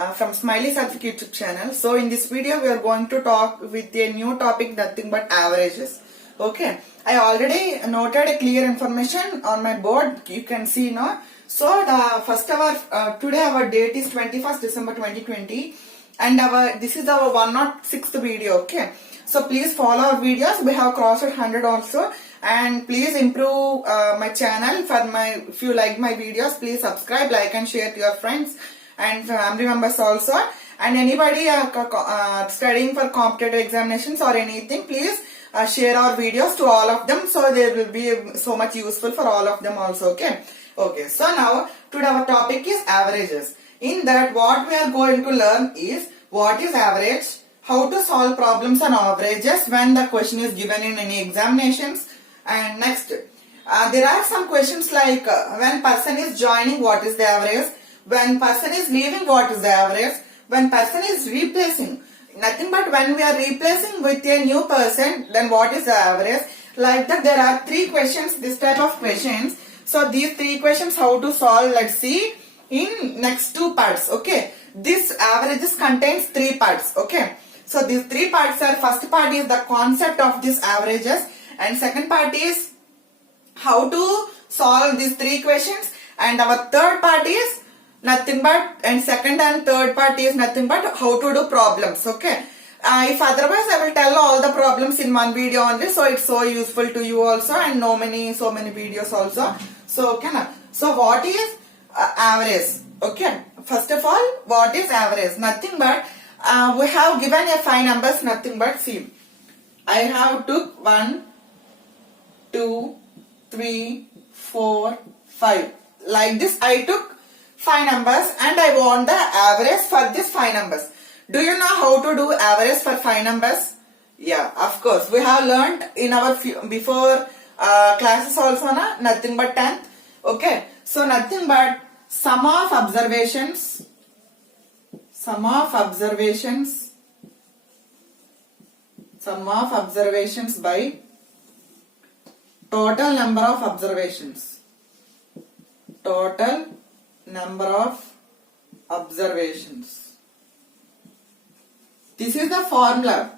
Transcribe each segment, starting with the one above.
from Smiley Satvik YouTube channel. So in this video we are going to talk with a new topic, nothing but averages. Okay, I already noted a clear information on my board, you can see now. So the first today our date is 21st December 2020 and this is our 106th video. Okay, so please follow our videos, we have crossed 100 also, and please improve my channel. If you like my videos, please subscribe, like and share to your friends and family members also. And anybody studying for competitive examinations or anything, please share our videos to all of them, so they will be so much useful for all of them also. Okay, so now today our topic is averages. In that, what we are going to learn is what is average, how to solve problems on averages when the question is given in any examinations, and next there are some questions like when person is joining, what is the average, when person is leaving, what is the average, when person is replacing, nothing but when we are replacing with a new person, then what is the average. Like that there are three questions, this type of questions. So these three questions how to solve, let's see in next two parts. Okay, this averages contains three parts. Okay, so these three parts are, first part is the concept of these averages, and second part is how to solve these three questions, and our third part is nothing but, and second and third part is nothing but how to do problems. Okay, if otherwise I will tell all the problems in one video only, so it's so useful to you also, and so many videos also. So okay, so what is average? Okay, first of all, what is average? Nothing but we have given a 5 numbers, nothing but see, I have took 1, 2, 3, 4, 5. Like this I took 5 numbers and I want the average for these 5 numbers. Do you know how to do average for 5 numbers? Yeah, of course. We have learned in our before classes also, nothing but 10th. Okay, so nothing but sum of observations by total number of observations. Total number of observations. This is the formula.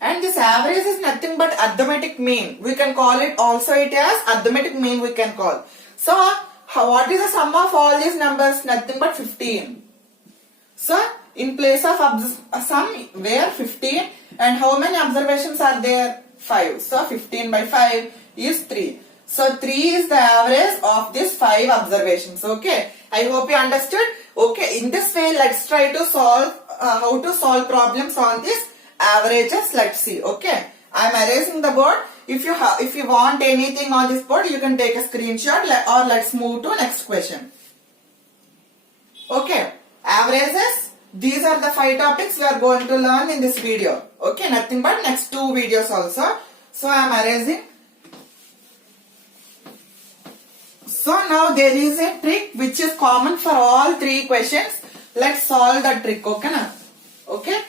And this average is nothing but arithmetic mean. We can call it also it as arithmetic mean we can call. So what is the sum of all these numbers? Nothing but 15. So in place of sum where 15, and how many observations are there? 5. So 15 by 5 is 3. So 3 is the average of these 5 observations. Okay, I hope you understood. Okay, in this way let's try to solve how to solve problems on these averages. Let's see. Okay, I am erasing the board. If you want anything on this board, you can take a screenshot, or let's move to next question. Okay, averages, these are the 5 topics we are going to learn in this video. Okay, nothing but next 2 videos also. So I am erasing. So now there is a trick which is common for all 3 questions. Let's solve the trick. Okay, na? Okay.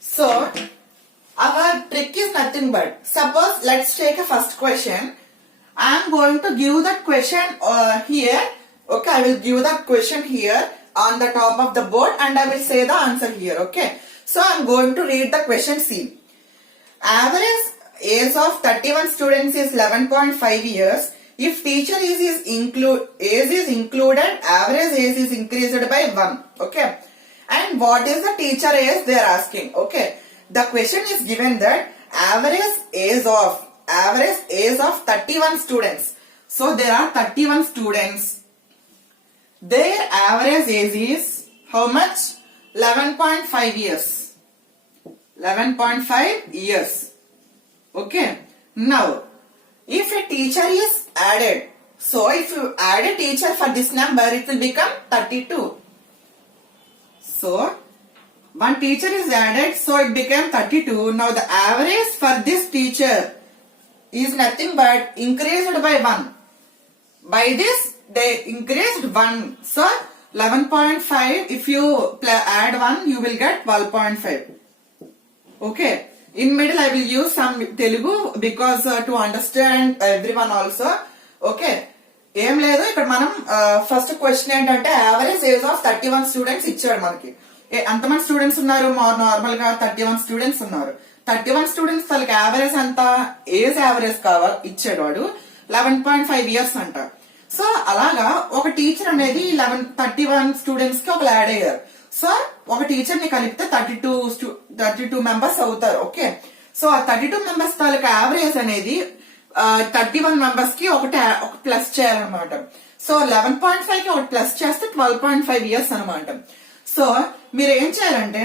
So our trick is nothing but, suppose let's take a first question. I am going to give that question here. Okay, I will give that question here on the top of the board and I will say the answer here. Okay, so I am going to read the question. See, average age of 31 students is 11.5 years. If teacher age is included, average age is increased by 1. Okay, and what is the teacher age they are asking? Okay, the question is given that average age of 31 students. So there are 31 students. Their average age is how much? 11.5 years. 11.5 years. Okay. Now, if a teacher is added, so if you add a teacher for this number, it will become 32. So, one teacher is added, so it became 32. Now the average for this teacher is nothing but increased by 1. By this, they increased 1. So, 11.5, if you add 1, you will get 12.5. Okay. In middle, I will use some Telugu because to understand everyone also. Okay. ఏం లేదు, ఇక్కడ మనం first question ఏంటంటే average age of 31 స్టూడెంట్స్ ఇచ్చాడు మనకి. ఎంతమంది స్టూడెంట్స్ ఉన్నారు? నార్మల్ గా 31 స్టూడెంట్స్ ఉన్నారు. 31 స్టూడెంట్స్ వాళ్ళకి యావరేజ్ అంత ఏజ్ యావరేజ్ కావాలి ఇచ్చాడు వాడు 11.5 ఇయర్స్ అంట. సో అలాగా ఒక టీచర్ అనేది 31 స్టూడెంట్స్ కి ఒకరు యాడ్ అయ్యారు. సో ఒక టీచర్ ని కలిపితే 32 మెంబర్స్ అవుతారు. ఓకే, సో ఆ 32 మెంబర్స్ తాలూకా యావరేజ్ అనేది 31 మెంబర్స్ కి ఒక ప్లస్ చేయాలన్నమాట. సో 11.5 కి ఒకటి ప్లస్ చేస్తే 12.5 ఇయర్స్ అనమాట. సో మీరు ఏం చేయాలంటే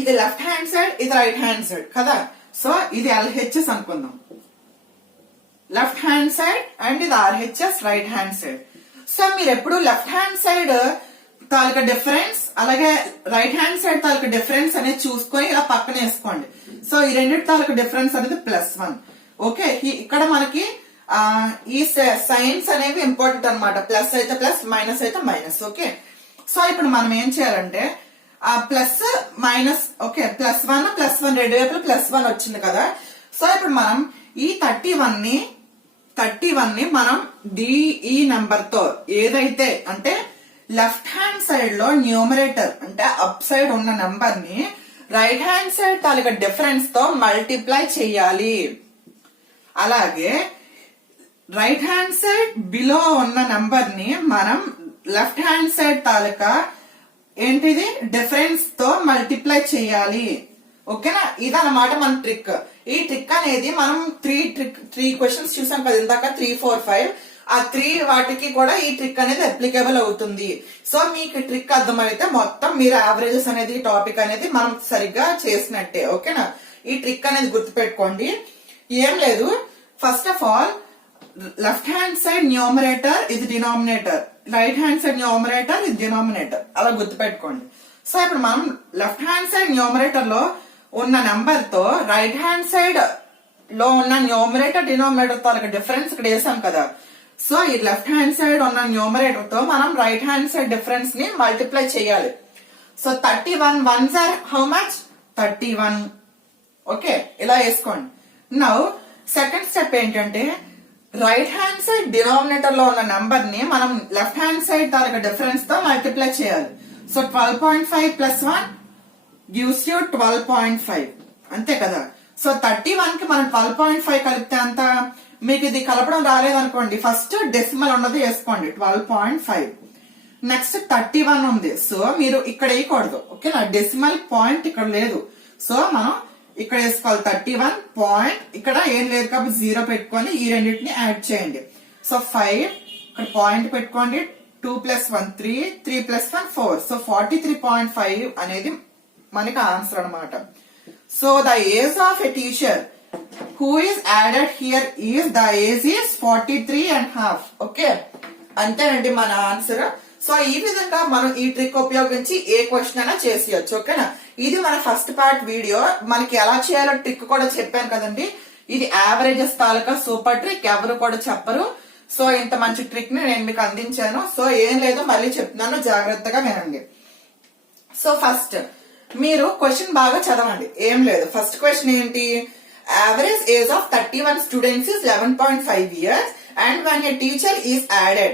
ఇది లెఫ్ట్ హ్యాండ్ సైడ్, ఇది రైట్ హ్యాండ్ సైడ్ కదా. సో ఇది LHS అనుకుందాం, లెఫ్ట్ హ్యాండ్ సైడ్, అండ్ ఇది RHS right hand side. So మీరు ఎప్పుడు లెఫ్ట్ హ్యాండ్ సైడ్ తాలూకా డిఫరెన్స్ అలాగే రైట్ హ్యాండ్ సైడ్ తాలూకా డిఫరెన్స్ అనేది చూసుకొని ఇలా పక్కన వేసుకోండి. సో ఈ రెండింటి తాలూకా డిఫరెన్స్ అనేది +1. ఓకే, ఇక్కడ మనకి ఈ సైన్స్ అనేవి ఇంపార్టెంట్ అనమాట. ప్లస్ అయితే ప్లస్, మైనస్ అయితే మైనస్. ఓకే, సో ఇప్పుడు మనం ఏం చేయాలంటే ప్లస్ మైనస్, ఓకే, +1 రెండు వైపులు +1 వచ్చింది కదా. సో ఇప్పుడు మనం ఈ 31 ని మనం డిఈ నెంబర్ తో ఏదైతే అంటే లెఫ్ట్ హ్యాండ్ సైడ్ లో న్యూమరేటర్ అంటే అప్ సైడ్ ఉన్న నెంబర్ ని రైట్ హ్యాండ్ సైడ్ తాలూకా డిఫరెన్స్ తో మల్టిప్లై చెయ్యాలి. అలాగే రైట్ హ్యాండ్ సైడ్ బిలో ఉన్న నెంబర్ ని మనం లెఫ్ట్ హ్యాండ్ సైడ్ తాలూకా ఏంటిది డిఫరెన్స్ తో మల్టిప్లై చేయాలి. ఓకేనా, ఇదన్నమాట మన ట్రిక్. ఈ ట్రిక్ అనేది మనం త్రీ క్వశ్చన్స్ చూసాం కదా ఇందాక, 3, 4, 5. ఆ 3 వాటికి కూడా ఈ ట్రిక్ అనేది అప్లికేబుల్ అవుతుంది. సో మీకు ట్రిక్ అర్థమైతే మొత్తం మీరు యావరేజెస్ అనేది టాపిక్ అనేది మనం సరిగ్గా చేసినట్టే. ఓకేనా, ఈ ట్రిక్ అనేది గుర్తుపెట్టుకోండి. ఏం లేదు, first of all left hand side numerator ఇది denominator, right hand side numerator ఇది డినామినేటర్, అలా గుర్తుపెట్టుకోండి. సో ఇప్పుడు మనం లెఫ్ట్ హ్యాండ్ సైడ్ న్యూమరేటర్ లో ఉన్న నెంబర్ తో రైట్ హ్యాండ్ సైడ్ లో ఉన్న న్యూమరేటర్ డినామినేటర్ తో డిఫరెన్స్ ఇక్కడ వేసాం కదా. సో ఈ లెఫ్ట్ హ్యాండ్ సైడ్ ఉన్న న్యూమరేటర్ తో మనం రైట్ హ్యాండ్ సైడ్ డిఫరెన్స్ ని మల్టిప్లై చేయాలి. సో 31 1s are how much? 31. ఓకే, ఇలా వేసుకోండి. నౌ సెకండ్ స్టెప్ ఏంటంటే రైట్ హ్యాండ్ సైడ్ డినామినేటర్ లో ఉన్న నంబర్ ని మనం లెఫ్ట్ హ్యాండ్ సైడ్ తాలూకా డిఫరెన్స్ తో మల్టిప్లై చేయాలి. సో 12.5 + 1 gives you 12.5, అంతే కదా. సో 31 కి మనం 12.5 కలిపితే అంత. మీకు ఇది కలపడం రాలేదనుకోండి, ఫస్ట్ డెసిమల్ ఉన్నది వేసుకోండి 12.5. నెక్స్ట్ 31 ఉంది, సో మీరు ఇక్కడ వేయకూడదు. ఓకేనా, డెసిమల్ పాయింట్ ఇక్కడ లేదు. సో మనం ఇక్కడ వేసుకోవాలి 31 పాయింట్, ఇక్కడ ఏం లేదు కాబట్టి 0 పెట్టుకొని ఈ రెండింటిని యాడ్ చేయండి. సో 5 ఇక్కడ పాయింట్ పెట్టుకోండి. 2 + 1 3, 3 + 1 4. సో 43.5 అనేది మనకి ఆన్సర్ అన్నమాట. So the age of a teacher who is added here is the age is 43.5. ఓకే, అంతేనండి మన ఆన్సర్. సో ఈ విధంగా మనం ఈ ట్రిక్ ఉపయోగించి ఏ క్వశ్చన్ అయినా చేసేయచ్చు. ఓకేనా, ఇది మన ఫస్ట్ పార్ట్ వీడియో. మనకి ఎలా చేయాలో ట్రిక్ కూడా చెప్పాను కదండి. ఇది యావరేజెస్ తాలూకా సూపర్ ట్రిక్, ఎవరు కూడా చెప్పరు. సో ఇంత మంచి ట్రిక్ ని నేను మీకు అందించాను. సో ఏం లేదు, మళ్ళీ చెప్తున్నాను, జాగ్రత్తగా వినండి. సో ఫస్ట్ మీరు క్వశ్చన్ బాగా చదవండి. ఏం లేదు, ఫస్ట్ క్వశ్చన్ ఏంటి? Average age of 31 students is 11.5 years and when a teacher is added,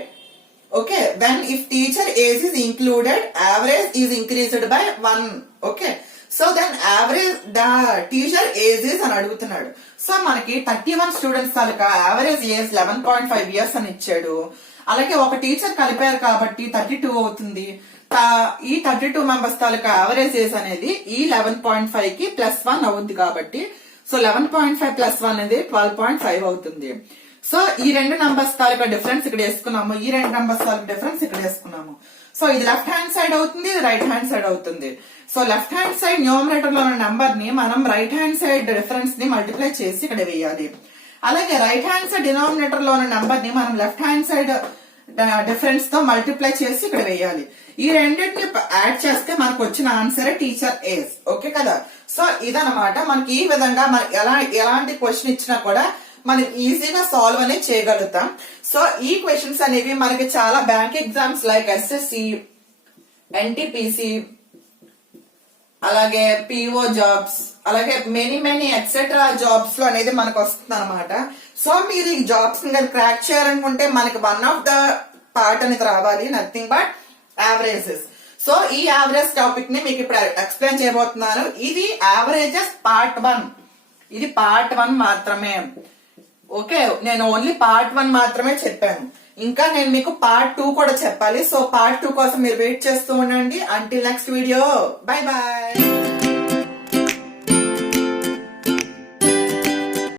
okay, when if teacher age is included, average is increased by 1. okay, so then average the teacher age is అని అడుగుతున్నాడు. సో మనకి 31 స్టూడెంట్స్ తాలూకా average age 11.5 years అని ఇచ్చాడు. అలాగే ఒక టీచర్ కలిపారు కాబట్టి 32 అవుతుంది. ఈ 32 మెంబర్స్ తాలూకా యావరేజ్ ఏజ్ అనేది ఈ 11.5 కి +1 అవుతుంది కాబట్టి, సో 11.5 + 1 అనేది 12.5 అవుతుంది. సో ఈ రెండు నంబర్స్ తాలూకా డిఫరెన్స్ ఇక్కడ వేసుకున్నాము, ఈ రెండు నంబర్స్ తాలూకా డిఫరెన్స్ ఇక్కడ వేసుకున్నాము. సో ఇది లెఫ్ట్ హ్యాండ్ సైడ్ అవుతుంది, ఇది రైట్ హ్యాండ్ సైడ్ అవుతుంది. So left hand side numerator లో ఉన్న నంబర్ ని మనం రైట్ హ్యాండ్ సైడ్ డిఫరెన్స్ ని మల్టిప్లై చేసి ఇక్కడ వేయాలి. అలాగే రైట్ హ్యాండ్ సైడ్ డినామినేటర్ లో ఉన్న నంబర్ ని మనం లెఫ్ట్ హ్యాండ్ సైడ్ డిఫరెన్స్ తో మల్టిప్లై చేసి ఇక్కడ వేయాలి. ఈ రెండింటిని యాడ్ చేస్తే మనకు వచ్చిన ఆన్సర్ టీచర్ ఏజ్. ఓకే కదా. సో ఇదనమాట, మనకి ఈ విధంగా ఎలాంటి క్వశ్చన్ ఇచ్చినా కూడా మనం ఈజీగా సాల్వ్ అనేది చేయగలుగుతాం. సో ఈ క్వశ్చన్స్ అనేవి మనకి చాలా bank exams like SSC, NTPC, అలాగే PO జాబ్స్, అలాగే మెనీ ఎక్సెట్రా జాబ్స్ లో అనేది మనకు వస్తుంది అనమాట. సో మీరు ఈ జాబ్స్ క్రాక్ చేయాలనుకుంటే మనకి వన్ ఆఫ్ ద పార్ట్ అనేది రావాలి, నథింగ్ బట్ యావరేజెస్. సో ఈ యావరేజ్ టాపిక్ ని మీకు ఇప్పుడు ఎక్స్ప్లెయిన్ చేయబోతున్నాను. ఇది యావరేజెస్ పార్ట్ 1. ఇది పార్ట్ 1 మాత్రమే. ఓకే, నేను ఓన్లీ పార్ట్ 1 మాత్రమే చెప్పాను. ఇంకా నేను మీకు పార్ట్ 2 కూడా చెప్పాలి. సో పార్ట్ 2 కోసం మీరు వెయిట్ చేస్తూ ఉండండి. Until next video, bye bye.